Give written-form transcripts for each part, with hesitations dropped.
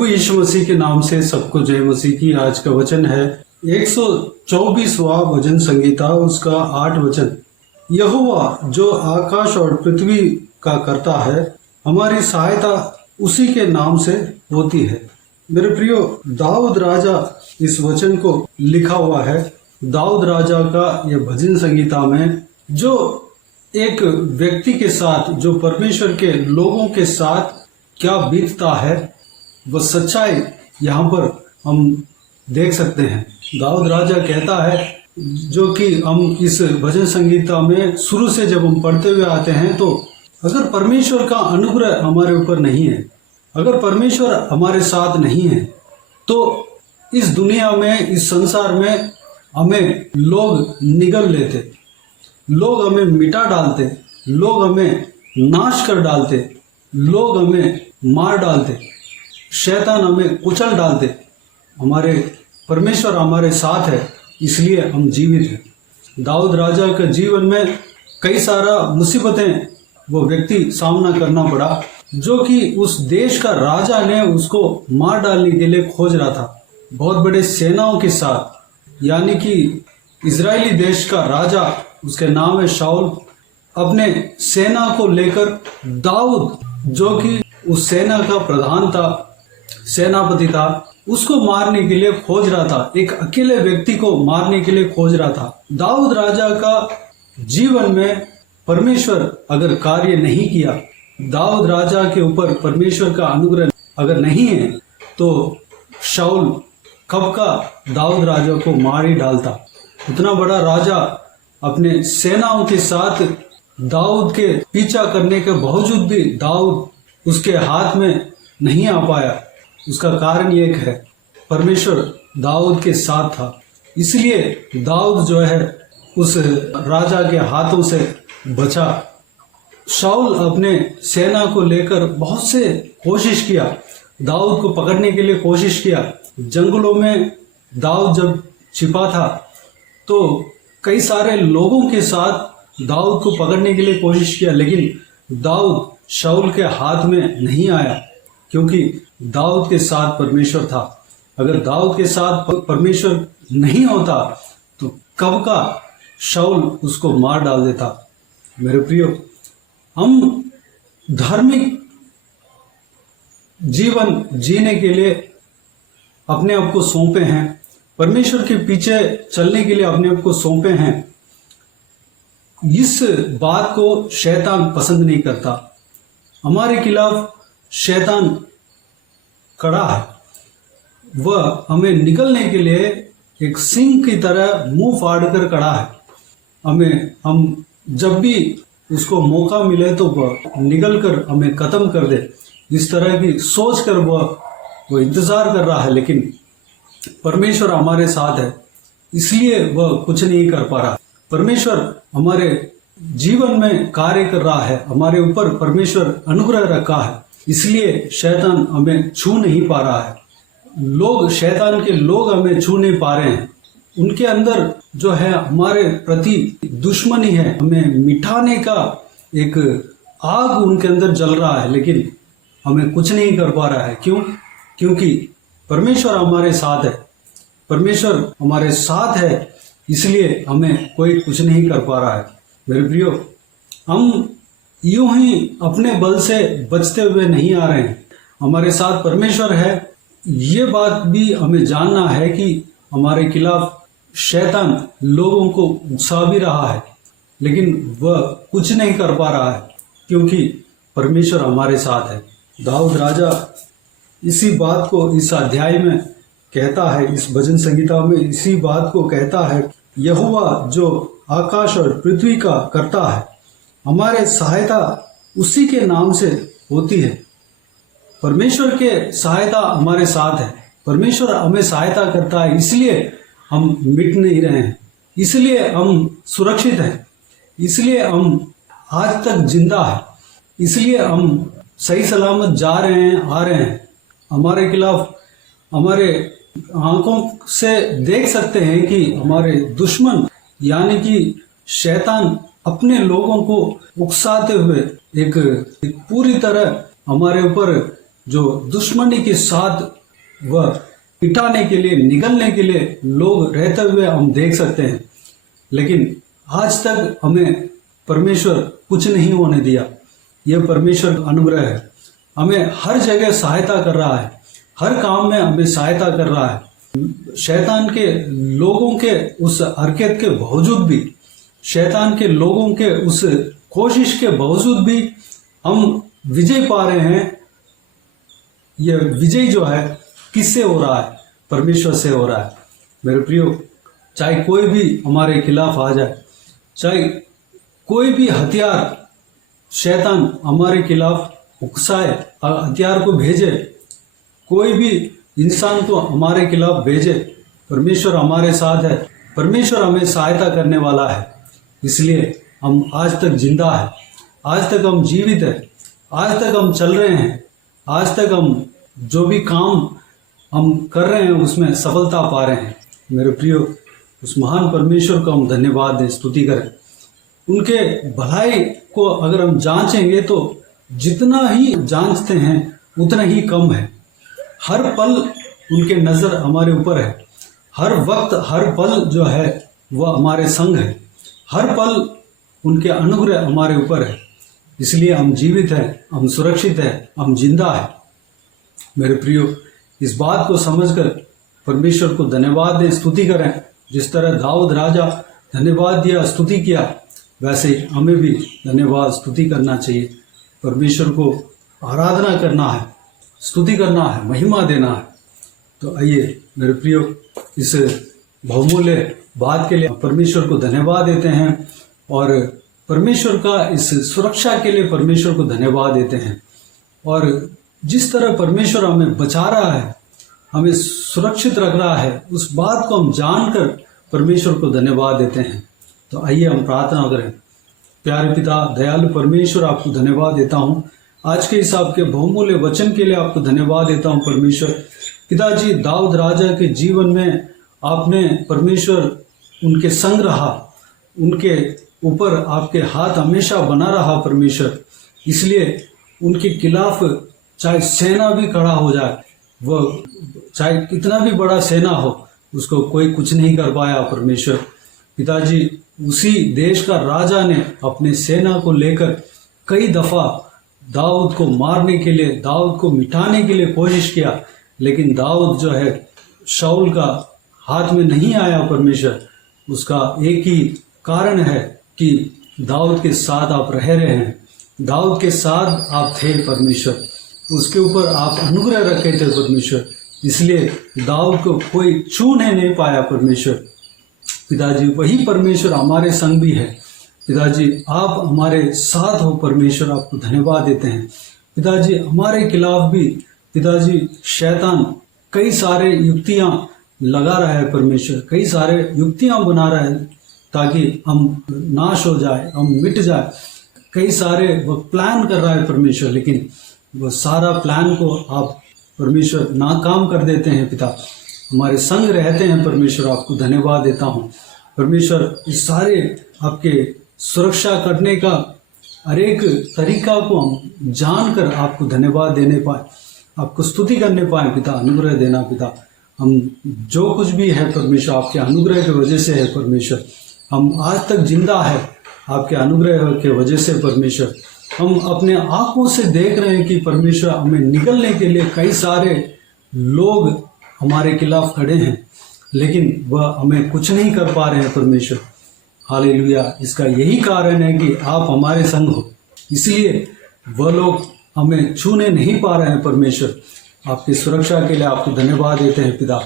प्रभु यीशु मसीह के नाम से सबको जय मसीह की। आज का वचन है 124वां भजन संगीता, उसका 8 वचन। यहोवा जो आकाश और पृथ्वी का करता है, हमारी सहायता उसी के नाम से होती है। मेरे प्रियो, दाऊद राजा इस वचन को लिखा हुआ है। दाऊद राजा का यह भजन संगीता में जो एक व्यक्ति के साथ, जो परमेश्वर के लोगों के साथ क्या बीतता है, वह सच्चाई यहाँ पर हम देख सकते हैं। दाऊद राजा कहता है, जो कि हम इस भजन संगीता में शुरू से जब हम पढ़ते हुए आते हैं, तो अगर परमेश्वर का अनुग्रह हमारे ऊपर नहीं है, अगर परमेश्वर हमारे साथ नहीं है, तो इस दुनिया में, इस संसार में हमें लोग निगल लेते, लोग हमें मिटा डालते, लोग हमें नाश कर डालते, लोग हमें मार डालते, शैतान हमें कुचल डालते। हमारे परमेश्वर हमारे साथ है, इसलिए हम जीवित हैं। दाऊद राजा के जीवन में कई सारा मुसीबतें वो व्यक्ति सामना करना पड़ा, जो कि उस देश का राजा ने उसको मार डालने के लिए खोज रहा था, बहुत बड़े सेनाओं के साथ। यानी कि इजरायली देश का राजा, उसके नाम है शाऊल, अपने सेना को लेकर दाऊद, जो कि उस सेना का प्रधान था, सेनापति था, उसको मारने के लिए खोज रहा था। एक अकेले व्यक्ति को मारने के लिए खोज रहा था। दाऊद राजा का जीवन में परमेश्वर अगर कार्य नहीं किया, दाऊद राजा के ऊपर परमेश्वर का अनुग्रह अगर नहीं है, तो शाऊल कब का दाऊद राजा को मार ही डालता। इतना बड़ा राजा अपने सेनाओं के साथ दाऊद के पीछा करने के बावजूद भी दाऊद उसके हाथ में नहीं आ पाया। उसका कारण एक है, परमेश्वर दाऊद के साथ था, इसलिए दाऊद जो है उस राजा के हाथों से बचा। शाऊल अपने सेना को लेकर बहुत से कोशिश किया, दाऊद को पकड़ने के लिए कोशिश किया। जंगलों में दाऊद जब छिपा था, तो कई सारे लोगों के साथ दाऊद को पकड़ने के लिए कोशिश किया, लेकिन दाऊद शाऊल के हाथ में नहीं आया, क्योंकि दाऊद के साथ परमेश्वर था। अगर दाऊद के साथ परमेश्वर नहीं होता, तो कब का शाऊल उसको मार डाल देता। मेरे प्रियो, हम धार्मिक जीवन जीने के लिए अपने आप को सौंपे हैं, परमेश्वर के पीछे चलने के लिए अपने आप को सौंपे हैं। इस बात को शैतान पसंद नहीं करता। हमारे खिलाफ शैतान कड़ा है, वह हमें निकलने के लिए एक सिंह की तरह मुंह फाड़ कर कड़ा है। हम जब भी उसको मौका मिले तो वह निकल कर हमें खत्म कर दे, इस तरह की सोच कर वह इंतजार कर रहा है। लेकिन परमेश्वर हमारे साथ है, इसलिए वह कुछ नहीं कर पा रहा। परमेश्वर हमारे जीवन में कार्य कर रहा है, हमारे ऊपर परमेश्वर अनुग्रह रखा है, इसलिए शैतान हमें छू नहीं पा रहा है। शैतान के लोग हमें छू नहीं पा रहे हैं। उनके अंदर जो है हमारे प्रति दुश्मनी है, हमें मिटाने का एक आग उनके अंदर जल रहा है, लेकिन हमें कुछ नहीं कर पा रहा है। क्यों? क्योंकि परमेश्वर हमारे साथ है। परमेश्वर हमारे साथ है, इसलिए हमें कोई कुछ नहीं कर पा रहा है। मेरे प्रियो, हम यूं ही अपने बल से बचते हुए नहीं आ रहे हैं। हमारे साथ परमेश्वर है, ये बात भी हमें जानना है कि हमारे खिलाफ शैतान लोगों को उकसा भी रहा है, लेकिन वह कुछ नहीं कर पा रहा है, क्योंकि परमेश्वर हमारे साथ है। दाऊद राजा इसी बात को इस अध्याय में कहता है, इस भजन संगीता में इसी बात को कहता है। यहोवा जो आकाश और पृथ्वी का करता है, हमारे सहायता उसी के नाम से होती है। परमेश्वर के सहायता हमारे साथ है, परमेश्वर हमें सहायता करता है, इसलिए हम मिट नहीं रहे हैं, इसलिए हम सुरक्षित हैं, इसलिए हम आज तक जिंदा है, इसलिए हम सही सलामत जा रहे हैं, आ रहे हैं। हमारे खिलाफ हमारे आंखों से देख सकते हैं कि हमारे दुश्मन यानी कि शैतान अपने लोगों को उकसाते हुए एक पूरी तरह हमारे ऊपर जो दुश्मनी के साथ व पिटाने के लिए, निगलने के लिए लोग रहते हुए हम देख सकते हैं, लेकिन आज तक हमें परमेश्वर कुछ नहीं होने दिया। यह परमेश्वर का अनुग्रह है। हमें हर जगह सहायता कर रहा है, हर काम में हमें सहायता कर रहा है। शैतान के लोगों के उस हरकत के बावजूद भी, शैतान के लोगों के उस कोशिश के बावजूद भी हम विजय पा रहे हैं। यह विजय जो है किससे हो रहा है? परमेश्वर से हो रहा है। मेरे प्रियो, चाहे कोई भी हमारे खिलाफ आ जाए, चाहे कोई भी हथियार शैतान हमारे खिलाफ उकसाए, हथियार को भेजे, कोई भी इंसान को हमारे खिलाफ भेजे, परमेश्वर हमारे साथ है। परमेश्वर हमें सहायता करने वाला है। इसलिए हम आज तक जिंदा है, आज तक हम जीवित है, आज तक हम चल रहे हैं, आज तक हम जो भी काम हम कर रहे हैं उसमें सफलता पा रहे हैं। मेरे प्रियो, उस महान परमेश्वर को हम धन्यवाद दें, स्तुति करें। उनके भलाई को अगर हम जांचेंगे तो जितना ही जांचते हैं उतना ही कम है। हर पल उनके नज़र हमारे ऊपर है, हर वक्त हर पल जो है वह हमारे संग है, हर पल उनके अनुग्रह हमारे ऊपर है। इसलिए हम जीवित हैं, हम सुरक्षित हैं, हम जिंदा हैं। मेरे प्रियो, इस बात को समझकर परमेश्वर को धन्यवाद दें, स्तुति करें। जिस तरह दाऊद राजा धन्यवाद दिया, स्तुति किया, वैसे ही हमें भी धन्यवाद स्तुति करना चाहिए। परमेश्वर को आराधना करना है, स्तुति करना है, महिमा देना है। तो आइए मेरे प्रियो, इस बहुमूल्य बात के लिए परमेश्वर को धन्यवाद देते हैं और परमेश्वर का इस सुरक्षा के लिए परमेश्वर को धन्यवाद देते हैं। और जिस तरह परमेश्वर हमें बचा रहा है, हमें सुरक्षित रख रहा है, उस बात को हम जानकर परमेश्वर को धन्यवाद देते हैं। तो आइए हम प्रार्थना करें। प्यारे पिता, दयालु परमेश्वर, आपको धन्यवाद देता हूँ आज के इस आपके बहुमूल्य वचन के लिए। आपको धन्यवाद देता हूँ परमेश्वर। पिताजी, दाऊद राजा के जीवन में आपने परमेश्वर उनके संग रहा, उनके ऊपर आपके हाथ हमेशा बना रहा परमेश्वर। इसलिए उनके खिलाफ चाहे सेना भी खड़ा हो जाए, वह चाहे कितना भी बड़ा सेना हो, उसको कोई कुछ नहीं कर पाया परमेश्वर। पिताजी, उसी देश का राजा ने अपने सेना को लेकर कई दफा दाऊद को मारने के लिए, दाऊद को मिटाने के लिए कोशिश किया, लेकिन दाऊद जो है शाऊल का हाथ में नहीं आया परमेश्वर। उसका एक ही कारण है कि दाऊद के साथ आप रह रहे हैं, दाऊद के साथ आप थे परमेश्वर, उसके ऊपर आप अनुग्रह रखे थे परमेश्वर। इसलिए दाऊद को कोई छूने नहीं पाया परमेश्वर। पिताजी, वही परमेश्वर हमारे संग भी है। पिताजी, आप हमारे साथ हो परमेश्वर, आपको धन्यवाद देते हैं। पिताजी, हमारे खिलाफ भी पिताजी शैतान कई सारे युक्तियां लगा रहा है परमेश्वर, कई सारे युक्तियां बना रहा है ताकि हम नाश हो जाए, हम मिट जाए। कई सारे वो प्लान कर रहा है परमेश्वर, लेकिन वो सारा प्लान को आप परमेश्वर नाकाम कर देते हैं। पिता, हमारे संग रहते हैं परमेश्वर, आपको धन्यवाद देता हूँ परमेश्वर। इस सारे आपके सुरक्षा करने का हर एक तरीका को हम जानकर आपको धन्यवाद देने पाए, आपको स्तुति करने पाए पिता, अनुग्रह देना पिता। हम जो कुछ भी है परमेश्वर आपके अनुग्रह की वजह से है परमेश्वर। हम आज तक जिंदा है आपके अनुग्रह के वजह से परमेश्वर। हम अपने आंखों से देख रहे हैं कि परमेश्वर हमें निकलने के लिए कई सारे लोग हमारे खिलाफ खड़े हैं, लेकिन वह हमें कुछ नहीं कर पा रहे हैं परमेश्वर। हालेलुया। इसका यही कारण है कि आप हमारे संग हो, इसलिए वह लोग हमें छूने नहीं पा रहे हैं परमेश्वर। आपकी सुरक्षा के लिए आपको धन्यवाद देते हैं पिता।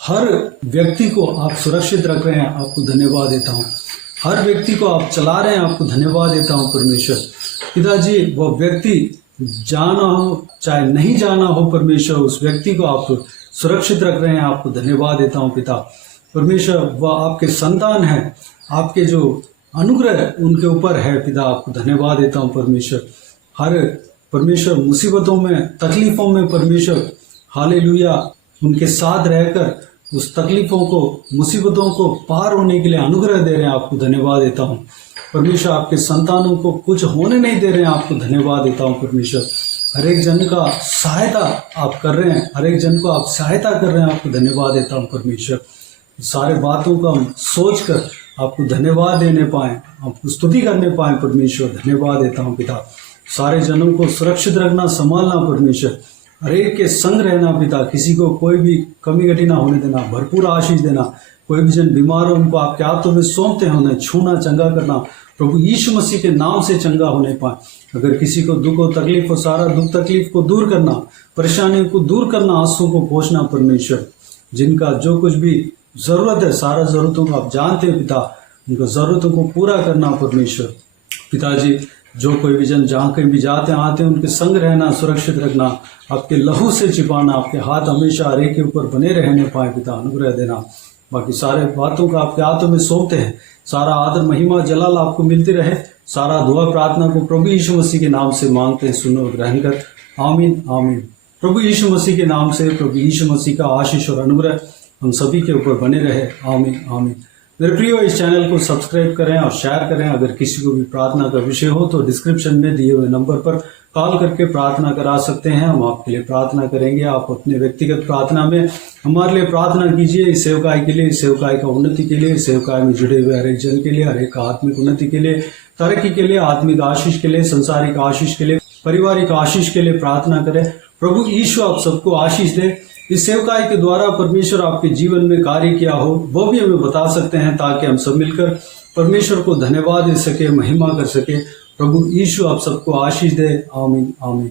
हर व्यक्ति को आप सुरक्षित रख रहे हैं, आपको धन्यवाद देता हूँ। हर व्यक्ति को आप चला रहे हैं, आपको धन्यवाद देता हूँ परमेश्वर। पिताजी, वह व्यक्ति जाना हो चाहे नहीं जाना हो परमेश्वर, उस व्यक्ति को आप सुरक्षित रख रहे हैं, आपको धन्यवाद देता हूँ पिता परमेश्वर। वह आपके संतान है, आपके जो अनुग्रह उनके ऊपर है पिता, आपको धन्यवाद देता हूँ परमेश्वर। हर परमेश्वर मुसीबतों में, तकलीफों में परमेश्वर हालेलुया उनके साथ रहकर उस तकलीफों को, मुसीबतों को पार होने के लिए अनुग्रह दे रहे हैं, आपको धन्यवाद देता हूँ परमेश्वर। आपके संतानों को कुछ होने नहीं दे रहे हैं, आपको धन्यवाद देता हूँ परमेश्वर। हर एक जन का सहायता आप कर रहे हैं, हर एक जन को आप सहायता कर रहे हैं। आपको धन्यवाद देता हूँ परमेश्वर। सारे बातों का हम सोच कर आपको धन्यवाद देने पाएँ, आपको स्तुति करने पाएँ परमेश्वर। धन्यवाद देता हूँ पिता। सारे जनों को सुरक्षित रखना, संभालना परमेश्वर। हर एक के संग रहना पिता, किसी को कोई भी कमी घटी ना होने देना, भरपूर आशीष देना। कोई भी जन बीमार हो उनको आपके हाथों में सौंपते हैं, उन्हें छूना, चंगा करना प्रभु यीशु मसीह के नाम से चंगा होने पाए। अगर किसी को दुख हो, तकलीफ हो, सारा दुख तकलीफ को दूर करना, परेशानियों को दूर करना, आंसू को पोंछना परमेश्वर। जिनका जो कुछ भी जरूरत है, सारा जरूरतों को आप जानते हैं पिता, उनको जरूरतों को पूरा करना परमेश्वर। पिताजी, जो कोई भी जन जहाँ कहीं भी जाते हैं आते हैं, उनके संग रहना, सुरक्षित रखना, आपके लहू से छिपाना, आपके हाथ हमेशा हर एक के ऊपर बने रहने पाए पिता, अनुग्रह देना। बाकी सारे बातों का आपके हाथों में सौंपते हैं। सारा आदर, महिमा, जलाल आपको मिलती रहे। सारा दुआ प्रार्थना को प्रभु यीशु मसीह के नाम से मांगते हैं, सुनो और ग्रहण कर। आमीन आमीन। प्रभु यीशु मसीह के नाम से प्रभु यीशु मसीह का आशीष और अनुग्रह हम सभी के ऊपर बने रहे। आमीन आमीन। मेरे प्रियो, इस चैनल को सब्सक्राइब करें और शेयर करें। अगर किसी को भी प्रार्थना का विषय हो तो डिस्क्रिप्शन में दिए हुए नंबर पर कॉल करके प्रार्थना करा सकते हैं। हम आपके लिए प्रार्थना करेंगे। आप अपने व्यक्तिगत प्रार्थना में हमारे लिए प्रार्थना कीजिए, इस सेवकाई के लिए, इस सेवकाई का उन्नति के लिए, इस सेवकाई में जुड़े हुए हर एक जन के लिए, हर एक आत्मिक उन्नति के लिए, तरक्की के लिए, आत्मिक आशीष के लिए, संसारिक आशीष के लिए, पारिवारिक आशीष के लिए प्रार्थना करें। प्रभु यीशु आप सबको आशीष दे। इस सेवकाई के द्वारा परमेश्वर आपके जीवन में कार्य किया हो वो भी हमें बता सकते हैं, ताकि हम सब मिलकर परमेश्वर को धन्यवाद दे सके, महिमा कर सके। प्रभु यीशु आप सबको आशीष दे। आमीन आमीन।